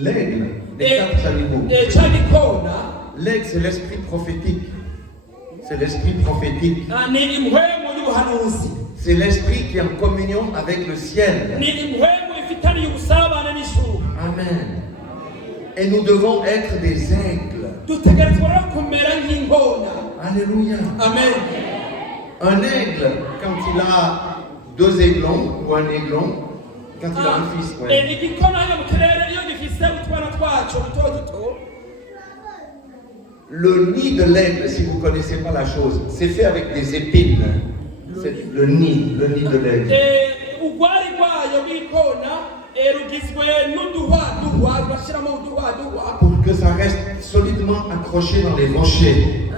l'aigle, les 4 animaux. L'aigle, c'est l'esprit prophétique. C'est l'esprit prophétique. C'est l'esprit qui est en communion avec le ciel. Amen. Et nous devons être des aigles. Alléluia. Amen. Un aigle, quand il a 2 aiglons ou un aiglon, quand il a un fils, le nid de l'aigle, si vous ne connaissez pas la chose, c'est fait avec des épines. C'est le nid de l'aigle. Pour que ça reste solidement accroché dans les rochers.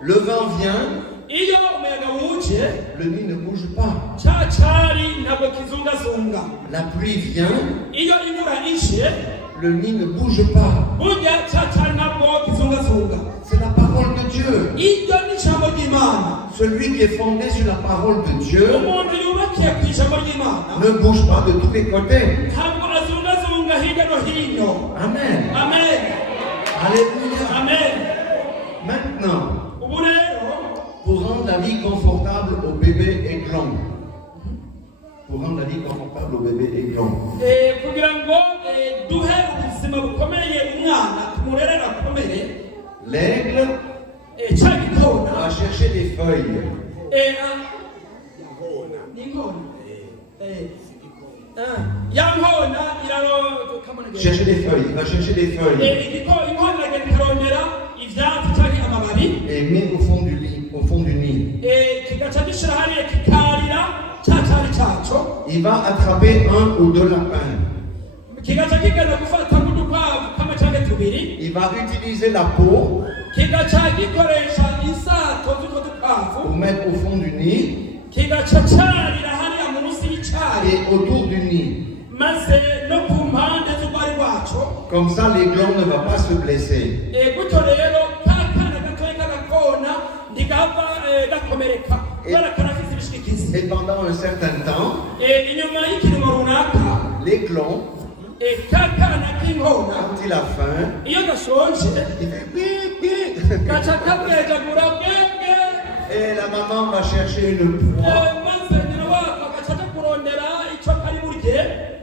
Le vent vient, le nid ne bouge pas. La pluie vient, le nid ne bouge pas. C'est la parole de Dieu. Celui qui est fondé sur la parole de Dieu ne bouge pas de tous les côtés. Amen. Alléluia. Maintenant, pour rendre la vie confortable au bébé aiglon. L'aigle va chercher des feuilles. Chercher des feuilles, il va chercher des feuilles. Et met au fond du nid. Il va attraper 1 ou 2 lapins. Il va utiliser la peau pour mettre au fond du nid et autour du nid. Comme ça, l'aiglon ne va pas se blesser. Et pendant un certain temps, l'aiglon, quand il a faim, il fait bip. Et la maman va chercher une proie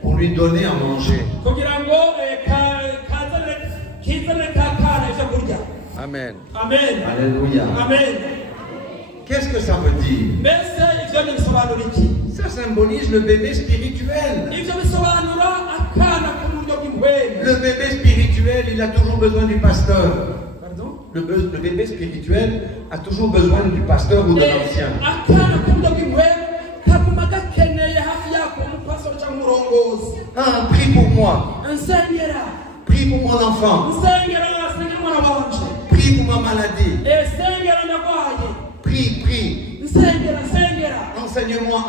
pour lui donner à manger. Amen. Alléluia. Qu'est-ce que ça veut dire? Ça symbolise le bébé spirituel. Le bébé spirituel, il a toujours besoin du pasteur. Le bébé spirituel a toujours besoin du pasteur ou de l'ancien. Ah, prie pour moi. Prie pour mon enfant. Prie pour ma maladie. Prie. Enseigne-moi.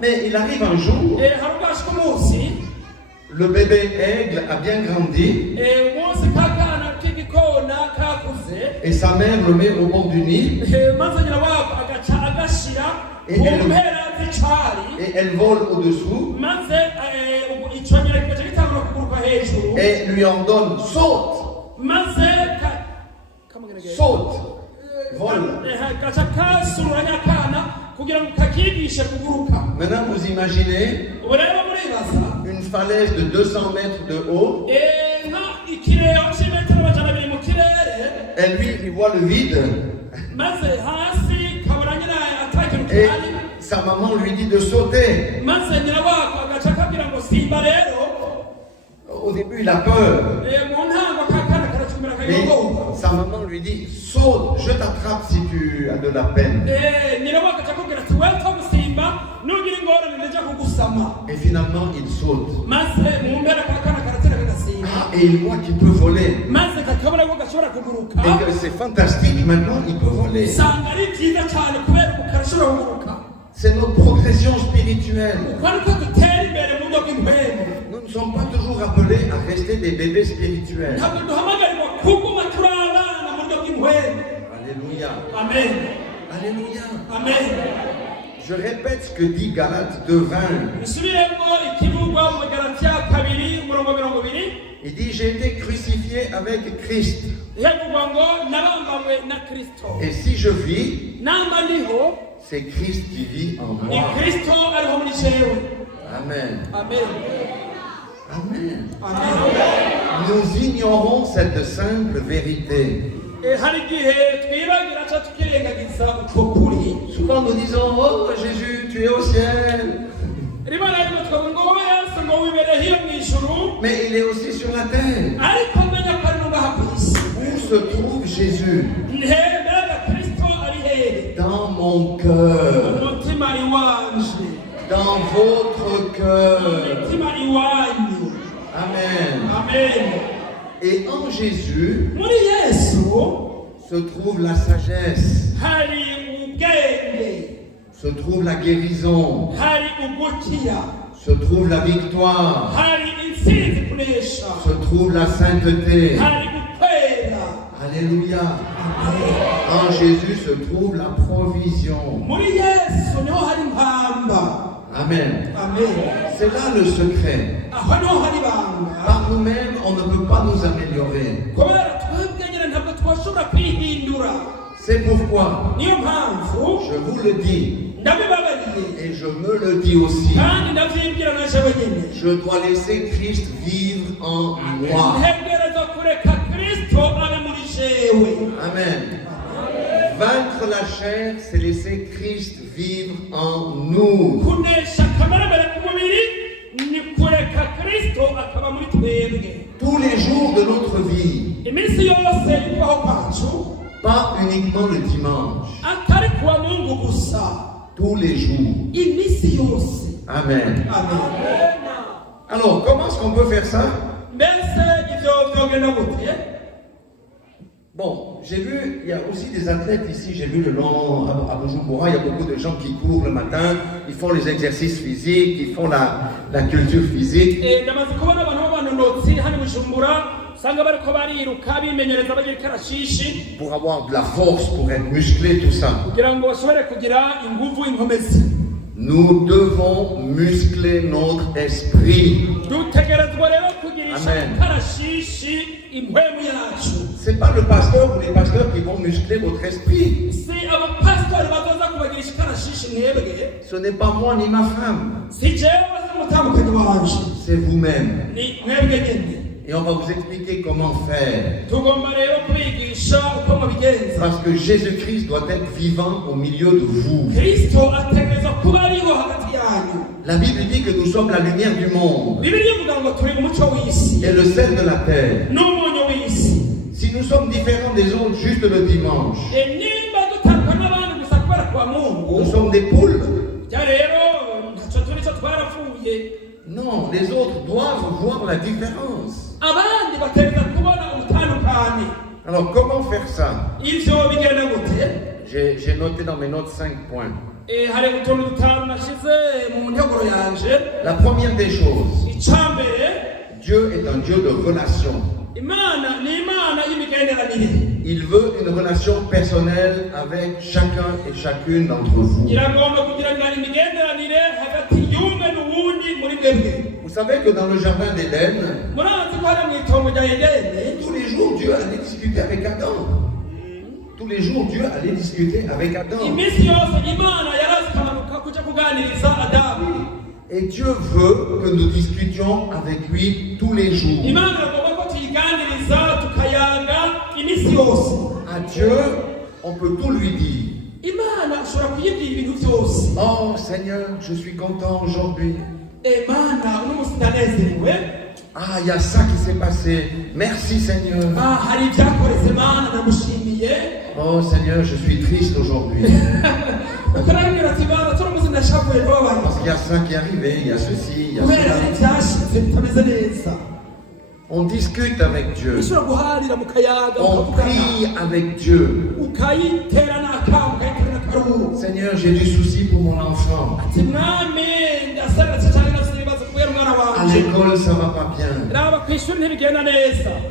Mais il arrive un jour, le bébé aigle a bien grandi et sa mère le met au bord du nid et elle vole au-dessous et lui ordonne saute, vole. Maintenant vous imaginez une falaise de 200 mètres de haut. Et lui, il voit le vide. Et sa maman lui dit de sauter. Au début, il a peur. Mais sa maman lui dit saute, je t'attrape si tu as de la peine. Et finalement, il saute. Et il voit qu'il peut voler. Et que c'est fantastique, maintenant il peut voler. C'est notre progression spirituelle. Nous ne sommes pas toujours appelés à rester des bébés spirituels. Alléluia. Amen. Alléluia. Amen. Je répète ce que dit Galates 2:20. Il dit, j'ai été crucifié avec Christ. Et si je vis, c'est Christ qui vit en moi. Amen. Amen. Nous ignorons cette simple vérité. Souvent nous disons, oh Jésus, tu es au ciel. Mais il est aussi sur la terre. Où se trouve Jésus? Dans mon cœur. Dans votre cœur. Amen. Et en Jésus se trouve la sagesse, se trouve la guérison, se trouve la victoire, se trouve la sainteté. Alléluia. En Jésus se trouve la provision. Amen. C'est là le secret. Par nous-mêmes, on ne peut pas nous améliorer. C'est pourquoi je vous le dis et je me le dis aussi. Je dois laisser Christ vivre en moi. Amen. Vaincre la chair, c'est laisser Christ vivre en nous. Tous les jours de notre vie, pas uniquement le dimanche, tous les jours. Amen. Alors, comment est-ce qu'on peut faire ça? Bon, j'ai vu, il y a aussi des athlètes ici, j'ai vu le long à Bujumbura, il y a beaucoup de gens qui courent le matin, ils font les exercices physiques, ils font la culture physique. Pour avoir de la force, pour être musclé, tout ça. Nous devons muscler notre esprit. Amen. C'est pas le pasteur ou les pasteurs qui vont muscler votre esprit. Ce n'est pas moi ni ma femme. C'est vous-même. Et on va vous expliquer comment faire. Parce que Jésus-Christ doit être vivant au milieu de vous. La Bible dit que nous sommes la lumière du monde et le sel de la terre. Si nous sommes différents des autres juste le dimanche, nous sommes des poules. Non, les autres doivent voir la différence. Alors comment faire ça? J'ai noté dans mes notes 5 points. La première des choses, Dieu est un Dieu de relation. Il veut une relation personnelle avec chacun et chacune d'entre vous. Vous savez que dans le jardin d'Éden, tous les jours Dieu allait discuter avec Adam. Tous les jours Dieu allait discuter avec Adam. Et Dieu veut que nous discutions avec lui tous les jours. À Dieu, on peut tout lui dire. Oh Seigneur, je suis content aujourd'hui. Ah, il y a ça qui s'est passé. Merci Seigneur. Oh Seigneur, je suis triste aujourd'hui. Parce qu'il y a ça qui est arrivé, il y a ceci, il y a cela. On discute avec Dieu. On prie avec Dieu. Seigneur, j'ai du souci pour mon enfant. l'école, ça va pas bien.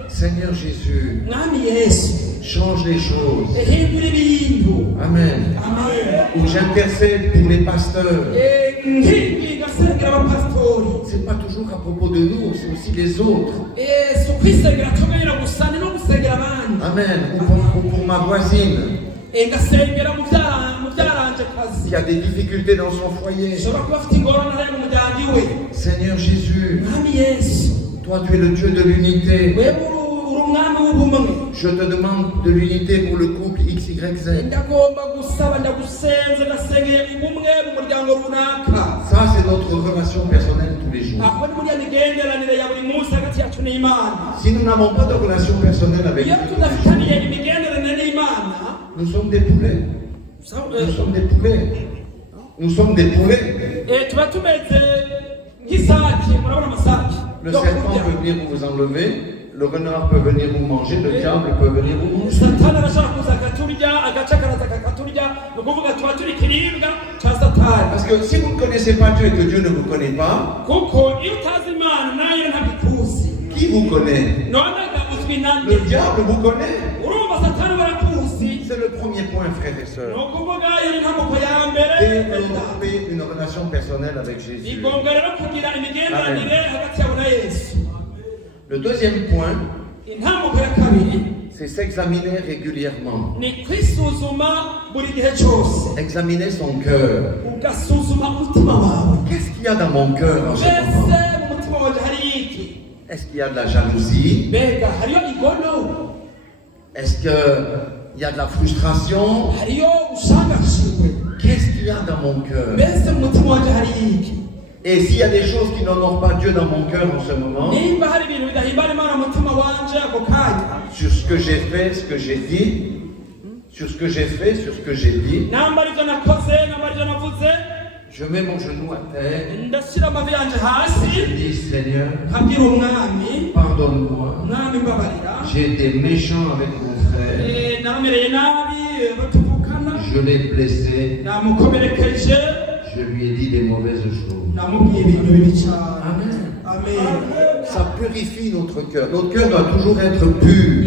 Seigneur Jésus, change les choses. Amen. Ou j'intercède pour les pasteurs. C'est pas toujours à propos de nous, c'est aussi les autres. Amen. Ou pour ma voisine qui a des difficultés dans son foyer. Seigneur Jésus, toi tu es le Dieu de l'unité. Je te demande de l'unité pour le couple XYZ. Ça, c'est notre relation personnelle tous les jours. Si nous n'avons pas de relation personnelle avec Dieu, nous sommes des poulets. Nous sommes des poulets. Nous sommes des poulets. Le serpent peut venir vous enlever. Le renard peut venir vous manger, le diable peut venir vous manger. Parce que si vous ne connaissez pas Dieu et que Dieu ne vous connaît pas, qui vous connaît? Le diable vous connaît. C'est le premier point, frères et sœurs. Développer une relation personnelle avec Jésus. Amen. Le deuxième point, c'est s'examiner régulièrement. Examiner son cœur. Qu'est-ce qu'il y a dans mon cœur en ce moment? Est-ce qu'il y a de la jalousie? Est-ce qu'il y a de la frustration? Qu'est-ce qu'il y a dans mon cœur? Et s'il y a des choses qui n'honorent pas Dieu dans mon cœur en ce moment, sur ce que j'ai fait, ce que j'ai dit, sur ce que j'ai fait, sur ce que j'ai dit, je mets mon genou à terre, je dis Seigneur, pardonne-moi, j'ai été méchant avec mon frère, je l'ai blessé, je lui ai dit des mauvaises choses. Amen. Ça purifie notre cœur. Notre cœur doit toujours être pur.